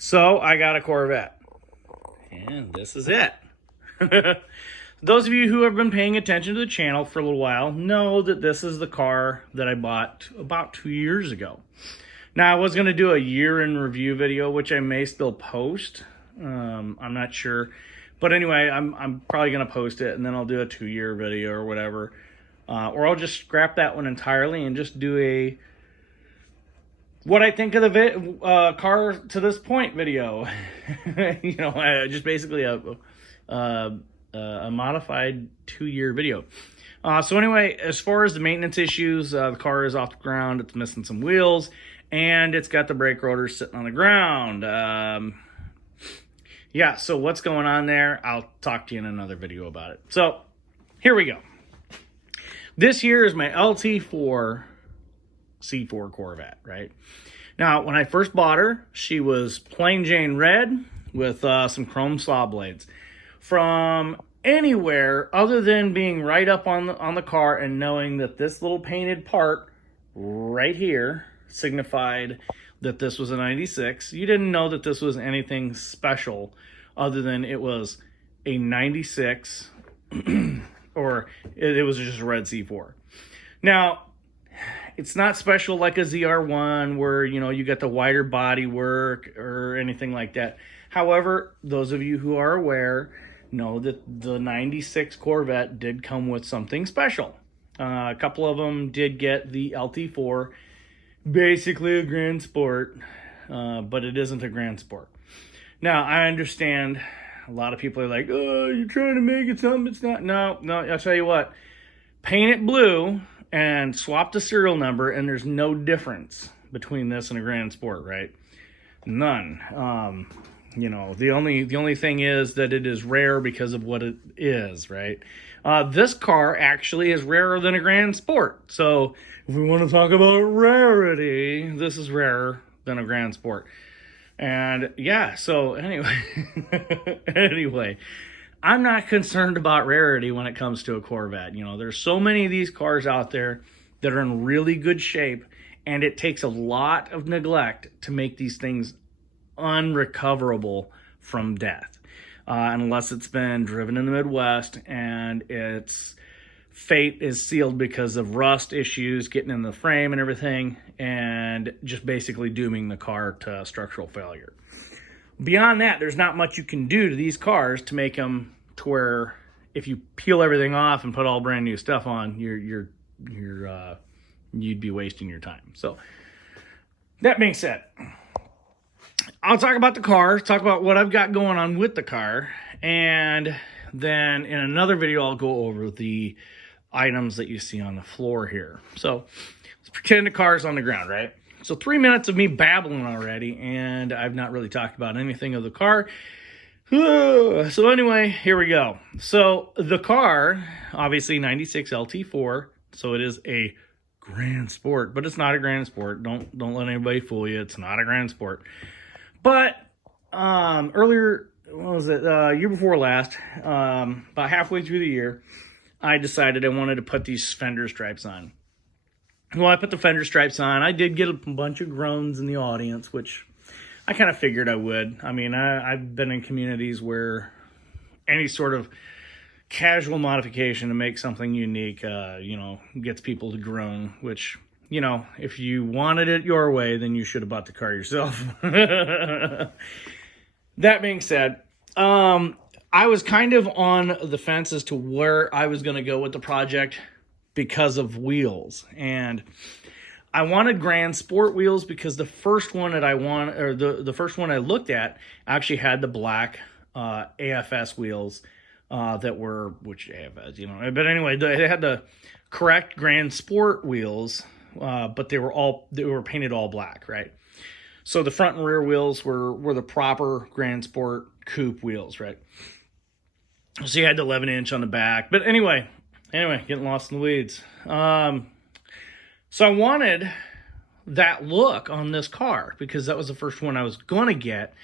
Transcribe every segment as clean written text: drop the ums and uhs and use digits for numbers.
So I got a Corvette, and this is it. Those of you who have been paying attention to the channel for a little while know that this is the car that I bought about 2 years ago. Now, I was going to do a year in review video, which I may still post. I'm not sure. But anyway, I'm probably going to post it, and then I'll do a 2-year video or whatever. Or I'll just scrap that one entirely and just do what I think of the car to this point video. Just basically a modified 2-year video. So anyway, as far as the maintenance issues, the car is off the ground. It's missing some wheels, and it's got the brake rotors sitting on the ground. Yeah, so what's going on there? I'll talk to you in another video about it. So here we go. This here is my LT4 C4 Corvette, right? Now, when I first bought her, she was plain Jane red with some chrome saw blades. From anywhere other than being right up on the car and knowing that this little painted part right here signified that this was a 96, you didn't know that this was anything special other than it was a 96 or it was just a red C4. Now, it's not special like a ZR1 where, you get the wider body work or anything like that. However, those of you who are aware know that the 96 Corvette did come with something special. A couple of them did get the LT4, basically a Grand Sport, but it isn't a Grand Sport. Now, I understand a lot of people are like, oh, you're trying to make it something it's not. No, I'll tell you what. Paint it blue and swap the serial number, and there's no difference between this and a Grand Sport, right? None. The only thing is that it is rare because of what it is, right? This car actually is rarer than a Grand Sport. So if we want to talk about rarity, this is rarer than a Grand Sport. And yeah, so anyway, I'm not concerned about rarity when it comes to a Corvette. There's so many of these cars out there that are in really good shape, and it takes a lot of neglect to make these things unrecoverable from death, unless it's been driven in the Midwest and its fate is sealed because of rust issues getting in the frame and everything, and just basically dooming the car to structural failure. Beyond that, there's not much you can do to these cars to make them to where if you peel everything off and put all brand new stuff on, you'd be wasting your time. So that being said, I'll talk about the car, talk about what I've got going on with the car, and then in another video, I'll go over the items that you see on the floor here. So let's pretend the car's on the ground, right? So 3 minutes of me babbling already, and I've not really talked about anything of the car. So anyway, here we go. So the car, obviously 96 LT4, so it is a Grand Sport, but it's not a Grand Sport. Don't let anybody fool you. It's not a Grand Sport. But earlier, what was it? Year before last, about halfway through the year, I decided I wanted to put these fender stripes on. Well, I put the fender stripes on. I did get a bunch of groans in the audience, which I kind of figured I would. I mean, I've been in communities where any sort of casual modification to make something unique, gets people to groan, which, if you wanted it your way, then you should have bought the car yourself. That being said, I was kind of on the fence as to where I was going to go with the project because of wheels. And I wanted Grand Sport wheels because the first one that the first one I looked at actually had the black AFS wheels which AFS, but anyway, they had the correct Grand Sport wheels, but they were painted all black, right? So the front and rear wheels were the proper Grand Sport coupe wheels, right? So you had the 11-inch on the back. But anyway, getting lost in the weeds. So I wanted that look on this car because that was the first one I was going to get.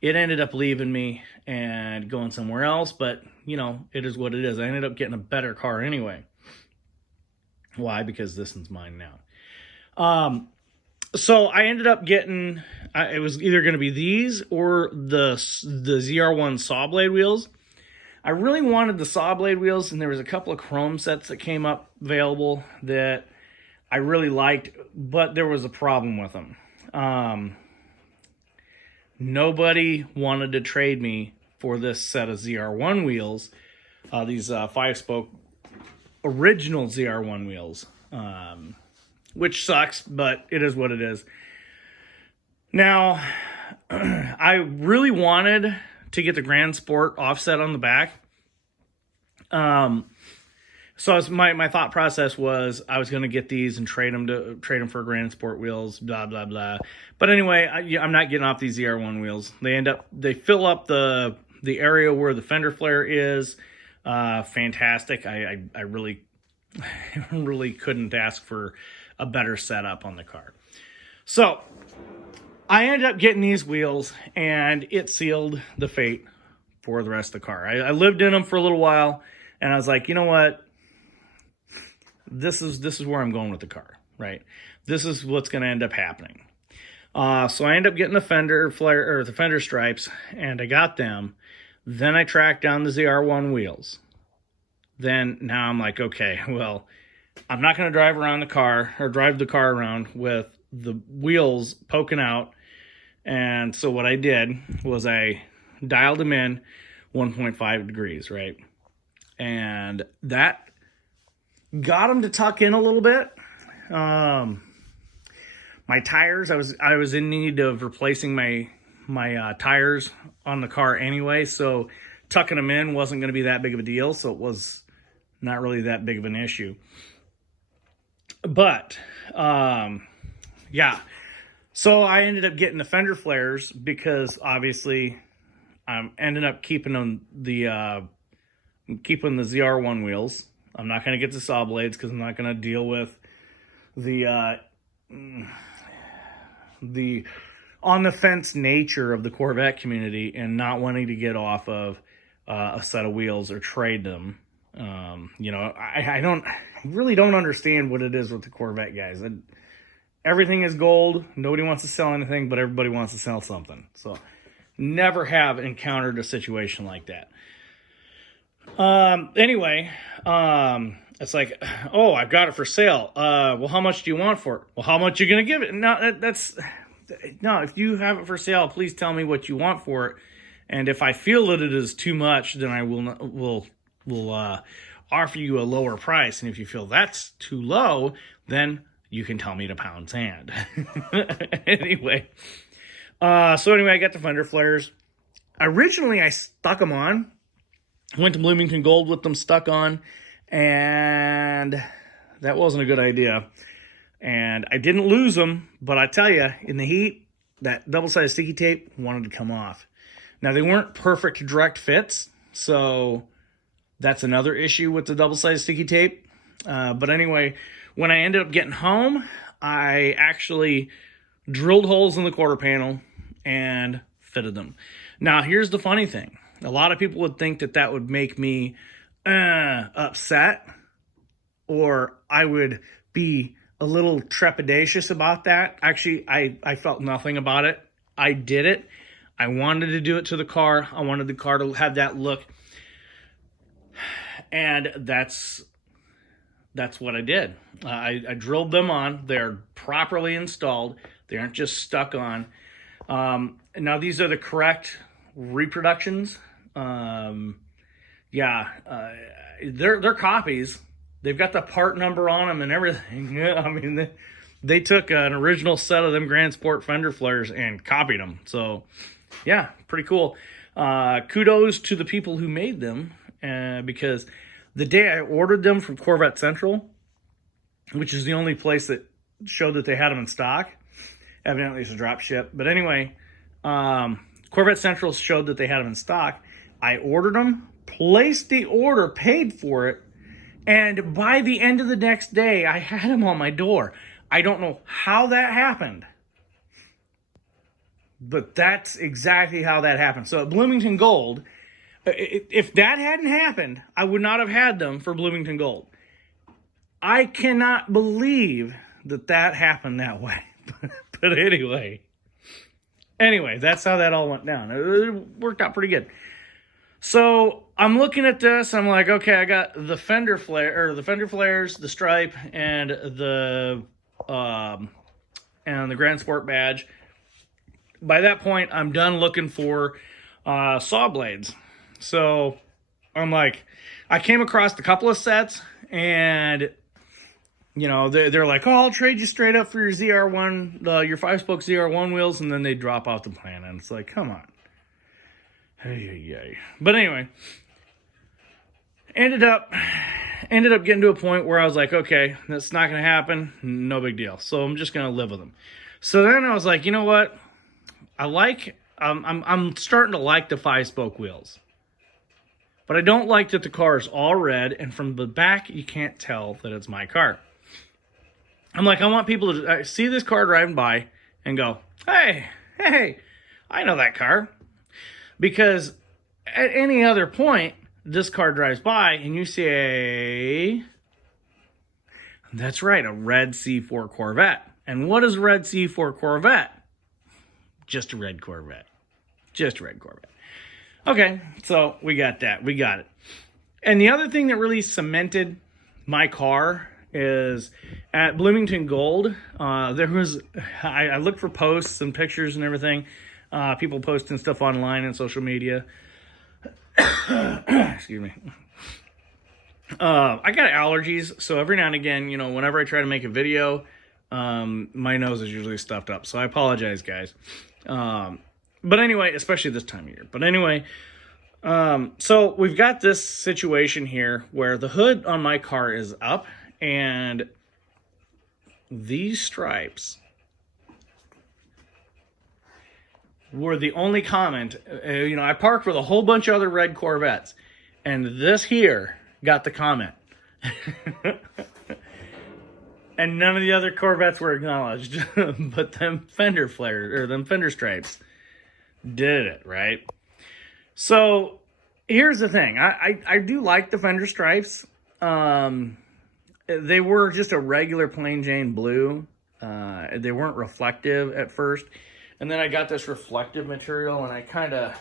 It ended up leaving me and going somewhere else, but, it is what it is. I ended up getting a better car anyway. Why? Because this one's mine now. So I ended up getting, it was either going to be these or the ZR1 saw blade wheels. I really wanted the saw blade wheels, and there was a couple of chrome sets that came up available that I really liked, but there was a problem with them. Nobody wanted to trade me for this set of ZR1 wheels, these 5-spoke original ZR1 wheels, which sucks, but it is what it is. Now, I really wanted to get the Grand Sport offset on the back. So my thought process was I was going to get these and trade them for Grand Sport wheels, blah blah blah. But anyway, I'm not getting off these ZR1 wheels. They fill up the area where the fender flare is. Fantastic. I really really couldn't ask for a better setup on the car. So I ended up getting these wheels, and it sealed the fate for the rest of the car. I lived in them for a little while, and I was like, you know what? This is where I'm going with the car, right? This is what's going to end up happening. So I ended up getting the fender flare, or the fender stripes, and I got them. Then I tracked down the ZR1 wheels. Then now I'm like, okay, well, I'm not going to drive the car around with the wheels poking out. And so what I did was I dialed them in 1.5 degrees, right? And that got them to tuck in a little bit. My tires, I was in need of replacing my tires on the car anyway, so tucking them in wasn't going to be that big of a deal, so it was not really that big of an issue. But yeah, so I ended up getting the fender flares because obviously I'm ended up keeping the ZR1 wheels. I'm not going to get the saw blades because I'm not going to deal with the on the fence nature of the Corvette community and not wanting to get off of a set of wheels or trade them. I really don't understand what it is with the Corvette guys. Everything is gold. Nobody wants to sell anything, but everybody wants to sell something. So never have encountered a situation like that. Anyway, it's like, oh, I've got it for sale. Well, how much do you want for it? Well, how much are you going to give it? No, if you have it for sale, please tell me what you want for it. And if I feel that it is too much, then I will offer you a lower price. And if you feel that's too low, then you can tell me to pound sand. Anyway, I got the fender flares. Originally, I stuck them on. Went to Bloomington Gold with them stuck on, and that wasn't a good idea. And I didn't lose them, but I tell you, in the heat, that double-sided sticky tape wanted to come off. Now, they weren't perfect direct fits, so that's another issue with the double-sided sticky tape. But anyway, when I ended up getting home, I actually drilled holes in the quarter panel and fitted them. Now, here's the funny thing. A lot of people would think that would make me upset, or I would be a little trepidatious about that. Actually, I felt nothing about it. I did it. I wanted to do it to the car. I wanted the car to have that look. And that's what I did. I drilled them on. They're properly installed. They aren't just stuck on. Now, these are the correct reproductions. They're copies. They've got the part number on them and everything. Yeah, I mean, they took an original set of them Grand Sport fender flares and copied them. So, yeah, pretty cool. Kudos to the people who made them, because the day I ordered them from Corvette Central, which is the only place that showed that they had them in stock, evidently it's a drop ship. But anyway, Corvette Central showed that they had them in stock. I ordered them, placed the order, paid for it, and by the end of the next day, I had them on my door. I don't know how that happened, but that's exactly how that happened. So at Bloomington Gold, if that hadn't happened, I would not have had them for Bloomington Gold. I cannot believe that happened that way. But anyway, that's how that all went down. It worked out pretty good. So I'm looking at this. I'm like, okay, I got the fender flares, the stripe, and the Grand Sport badge. By that point, I'm done looking for saw blades. So I'm like, I came across a couple of sets, and they're like, oh, I'll trade you straight up for your ZR1, your 5-spoke ZR1 wheels, and then they drop off the plan, and it's like, come on. But anyway, ended up getting to a point where I was like, okay, that's not going to happen. No big deal. So I'm just going to live with them. So then I was like, you know what? I'm starting to like the 5-spoke wheels, but I don't like that the car is all red, and from the back you can't tell that it's my car. I'm like, I want people to see this car driving by and go, hey, I know that car. Because at any other point, this car drives by and you say, that's right, a red C4 Corvette. And what is a red C4 Corvette? Just a red Corvette. Just a red Corvette. Okay, so we got that. We got it. And the other thing that really cemented my car is at Bloomington Gold. There was, I looked for posts and pictures and everything. People posting stuff online and social media. Excuse me. I got allergies, so every now and again, whenever I try to make a video, my nose is usually stuffed up. So I apologize, guys. But anyway, especially this time of year. But anyway, so we've got this situation here where the hood on my car is up, and these stripes were the only comment. I parked with a whole bunch of other red Corvettes, and this here got the comment. And none of the other Corvettes were acknowledged, but them fender flares, or them fender stripes, did it, right? So here's the thing. I do like the fender stripes. They were just a regular plain Jane blue. They weren't reflective at first. And then I got this reflective material, and I kind of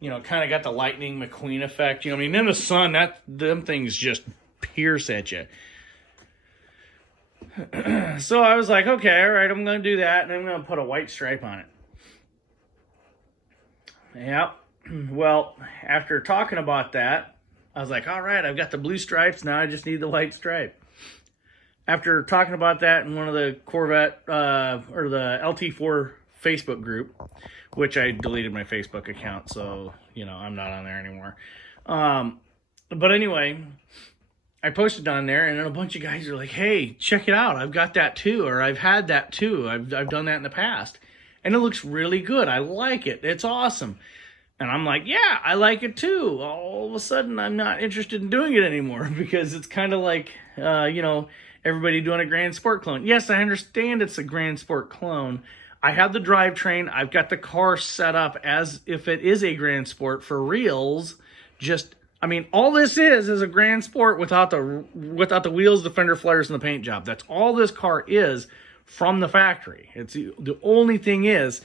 got the Lightning McQueen effect. In the sun, them things just pierce at you. So I was like, okay, all right, I'm going to do that, and I'm going to put a white stripe on it. Yep. Well, after talking about that, I was like, all right, I've got the blue stripes. Now I just need the white stripe. After talking about that in one of the Corvette, or the LT4 Facebook group, which I deleted my Facebook account, so, I'm not on there anymore. But anyway, I posted on there, and then a bunch of guys are like, hey, check it out. I've got that too, or I've had that too. I've done that in the past. And it looks really good. I like it. It's awesome. And I'm like, yeah, I like it too. All of a sudden, I'm not interested in doing it anymore because it's kind of like, everybody doing a Grand Sport clone. Yes, I understand it's a Grand Sport clone. I have the drivetrain. I've got the car set up as if it is a Grand Sport for reals. All this is a Grand Sport without the wheels, the fender flares, and the paint job. That's all this car is from the factory. It's the only thing is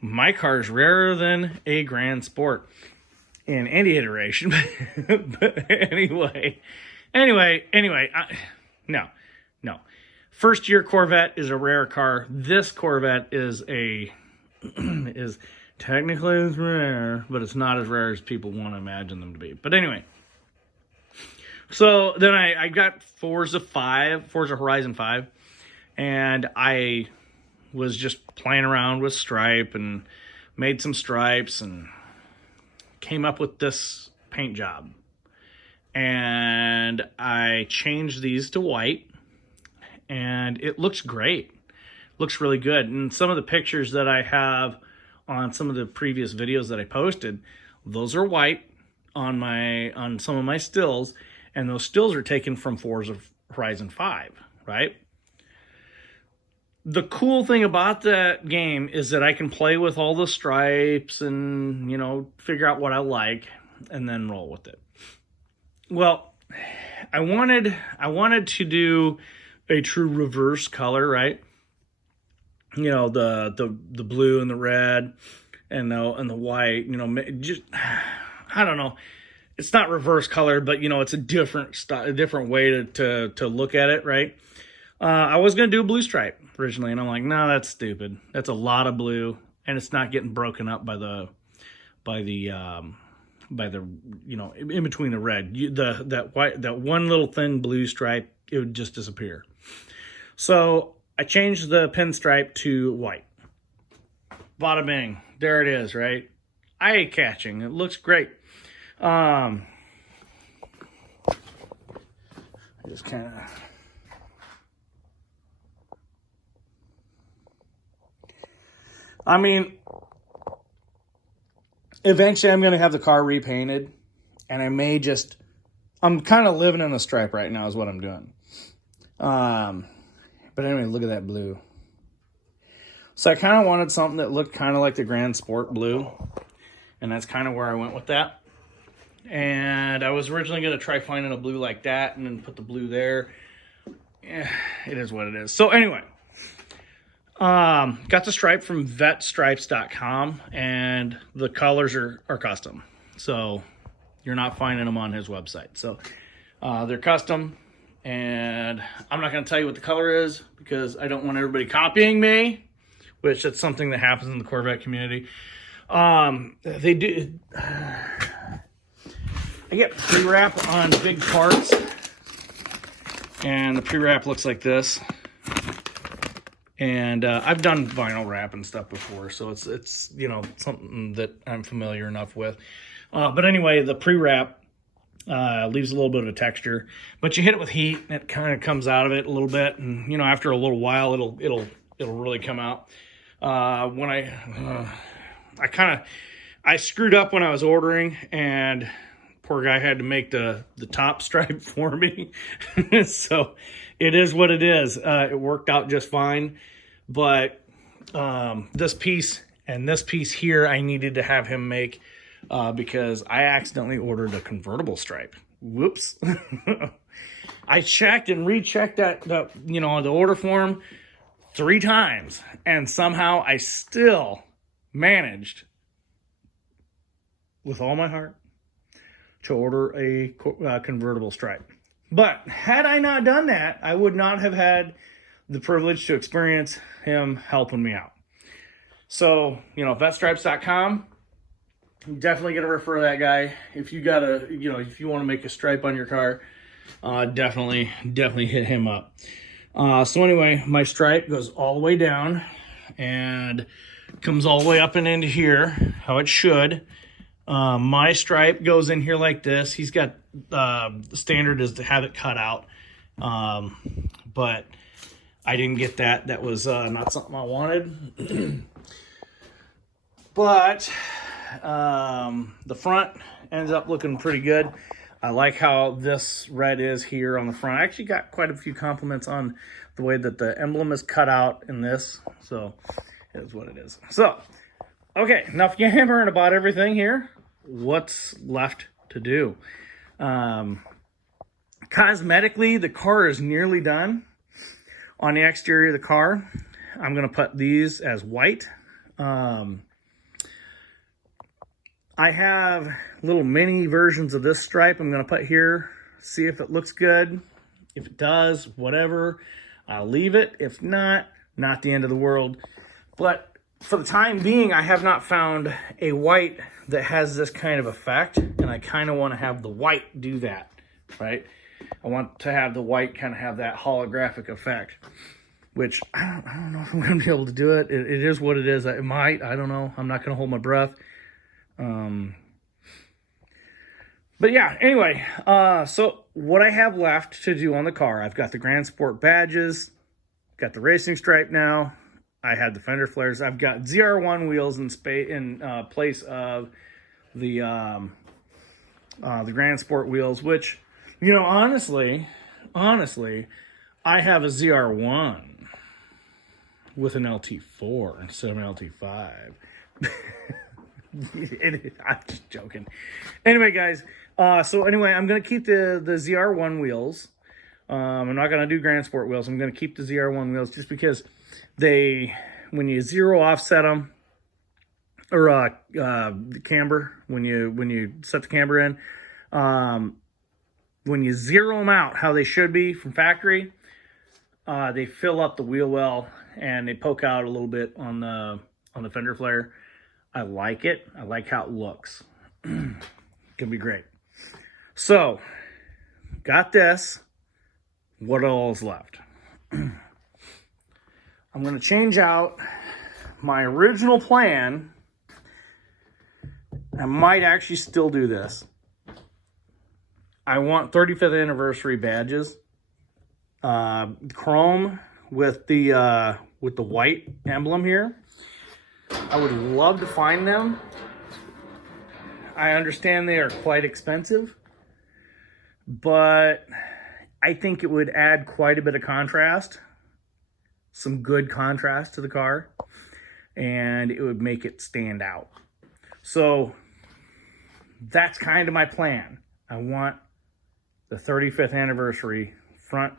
my car is rarer than a Grand Sport in any iteration. But anyway, no. First year Corvette is a rare car. This Corvette is technically as rare, but it's not as rare as people want to imagine them to be. But anyway, so then I got Forza Horizon 5, and I was just playing around with stripe and made some stripes and came up with this paint job. And I changed these to white, and it looks great. Looks really good. And some of the pictures that I have on some of the previous videos that I posted, those are white on some of my stills, and those stills are taken from Forza Horizon 5, right? The cool thing about that game is that I can play with all the stripes and, figure out what I like and then roll with it. Well, I wanted to do a true reverse color, right? you know, the blue and the red and the white, you know, just, I don't know. It's not reverse colored, but you know, it's a different way to look at it, right? I was gonna do a blue stripe originally, and I'm like, no, that's stupid. That's a lot of blue, and it's not getting broken up by the you know, in between the red. That one little thin blue stripe, it would just disappear. So I changed the pinstripe to white. Bada bing, there it is, right? Eye catching. It looks great. I just kind of. I mean, eventually I'm going to have the car repainted, and I may just, I'm kind of living in a stripe right now is what I'm doing. But anyway, look at that blue. So I kind of wanted something that looked kind of like the Grand Sport blue, and that's kind of where I went with that. And I was originally going to try finding a blue like that and then put the blue there. Yeah, it is what it is. So anyway, got the stripe from vetstripes.com, and the colors are custom. So you're not finding them on his website. So they're custom, and I'm not going to tell you what the color is because I don't want everybody copying me, which that's something that happens in the Corvette community. They do. I get pre-wrap on big parts, and the pre-wrap looks like this. And I've done vinyl wrap and stuff before, so it's you know, something that I'm familiar enough with. But anyway, the pre-wrap leaves a little bit of a texture, but you hit it with heat, and it kind of comes out of it a little bit, and you know, after a little while, it'll really come out. When I screwed up when I was ordering, and poor guy had to make the top stripe for me. So it is what it is. It worked out just fine. But this piece and this piece here, I needed to have him make because I accidentally ordered a convertible stripe. Whoops. I checked and rechecked that you know, the order form 3 times, and somehow I still managed, with all my heart, to order a convertible stripe. But had I not done that, I would not have had the privilege to experience him helping me out. So, you know, vetstripes.com, definitely gonna refer that guy. If you got if you want to make a stripe on your car, definitely hit him up. So anyway, my stripe goes all the way down and comes all the way up and into here, how it should. My stripe goes in here like this. He's got, the standard is to have it cut out. But I didn't get that. That was not something I wanted. But the front ends up looking pretty good. I like how this red is here on the front. I actually got quite a few compliments on the way that the emblem is cut out in this. So it is what it is. So, okay, enough yammering about everything here. What's left to do? Cosmetically, the car is nearly done. On the exterior of the car, I'm going to put these as white. I have little mini versions of this stripe I'm going to put here, see if it looks good. If it does, whatever, I'll leave it. If not, not the end of the world. But for the time being, I have not found a white that has this kind of effect, and I kind of want to have the white do that, right? I want to have the white kind of have that holographic effect, which I don't know if I'm going to be able to do it. It is what it is. It might. I don't know. I'm not going to hold my breath. But yeah, anyway, so what I have left to do on the car, I've got the Grand Sport badges, got the racing stripe now. I had the fender flares. I've got ZR1 wheels in place of the Grand Sport wheels, which, you know, honestly, I have a ZR1 with an LT4 instead of an LT5. I'm just joking. Anyway, guys, so anyway, I'm going to keep the ZR1 wheels. I'm not going to do Grand Sport wheels. I'm going to keep the ZR1 wheels just because they when you zero offset them, or the camber, when you set the camber in, when you zero them out how they should be from factory, they fill up the wheel well and they poke out a little bit on the fender flare. I like it. I like how it looks. Can be great. So, got this. What all is left? I'm going to change out my original plan. I might actually still do this. I want 35th anniversary badges. Chrome with the white emblem here. I would love to find them. I understand they are quite expensive, but I think it would add quite a bit of contrast, some good contrast to the car, and it would make it stand out. So that's kind of my plan. I want the 35th anniversary front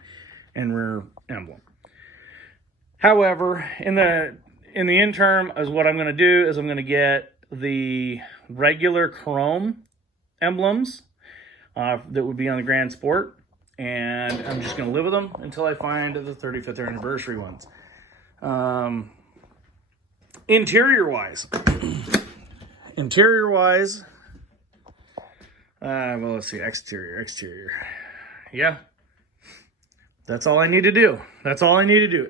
and rear emblem. However, in the interim, is what I'm going to do is I'm going to get the regular chrome emblems that would be on the Grand Sport, and I'm just going to live with them until I find the 35th anniversary ones. Interior wise, well, let's see, exterior. Yeah, that's all I need to do.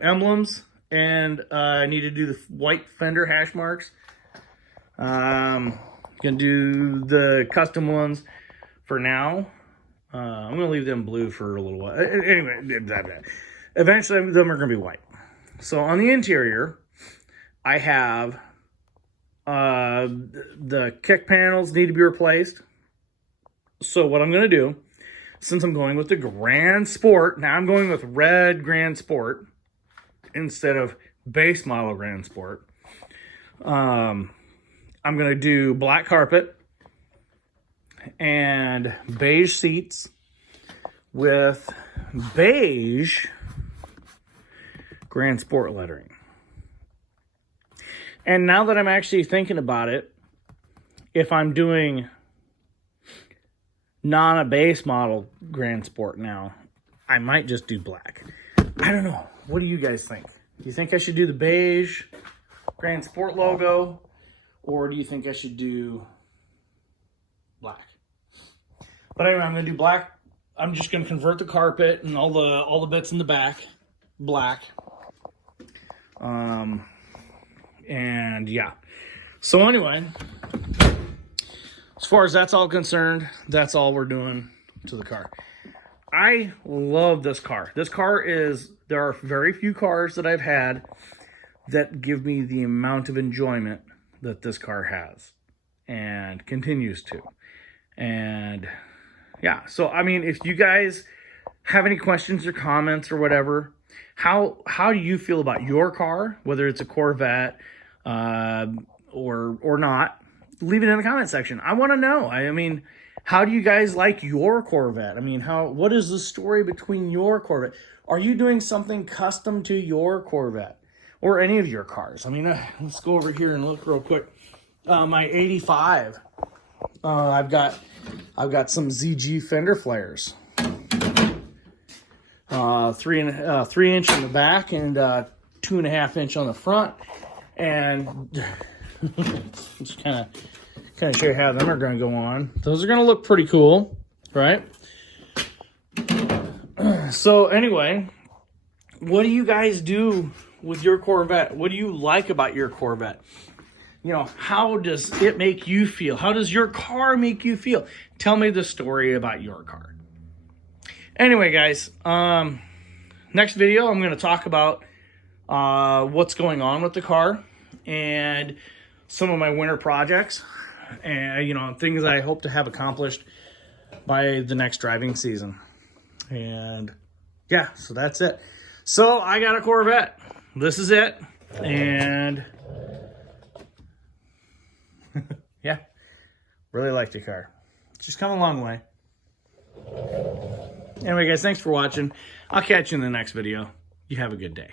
Emblems, and I need to do the white fender hash marks. Gonna do the custom ones for now. I'm gonna leave them blue for a little while. Anyway, eventually them are gonna be white. So on the interior, I have the kick panels need to be replaced. So what I'm gonna do, since I'm going with the Grand Sport, now I'm going with red Grand Sport instead of base model Grand Sport. I'm going to do black carpet and beige seats with beige Grand Sport lettering. And now that I'm actually thinking about it, if I'm doing not a base model Grand Sport now, I might just do black. I don't know. What do you guys think? Do you think I should do the beige Grand Sport logo, or do you think I should do black? But anyway, I'm going to do black. I'm just going to convert the carpet and all the bits in the back black. And yeah. So anyway, as far as that's all concerned, that's all we're doing to the car. I love this car. There are very few cars that I've had that give me the amount of enjoyment that this car has and continues to. And yeah, so I mean, if you guys have any questions or comments or whatever, how do you feel about your car, whether it's a Corvette or not, leave it in the comment section. I want to know. I mean, how do you guys like your Corvette? I mean, what is the story between your Corvette? Are you doing something custom to your Corvette or any of your cars? I mean, let's go over here and look real quick. My 85, I've got some ZG fender flares. 3 inch in the back and 2.5 inch on the front, and just kind of show you how them are going to go on. Those are going to look pretty cool, right? So anyway, what do you guys do with your Corvette? What do you like about your Corvette? You know, how does it make you feel? How does your car make you feel? Tell me the story about your car. Anyway, guys, next video, I'm going to talk about what's going on with the car and some of my winter projects and, you know, things I hope to have accomplished by the next driving season. And yeah, so that's it. So I got a Corvette. This is it. And yeah, really like the car. It's just come a long way. Anyway, guys, thanks for watching. I'll catch you in the next video. You have a good day.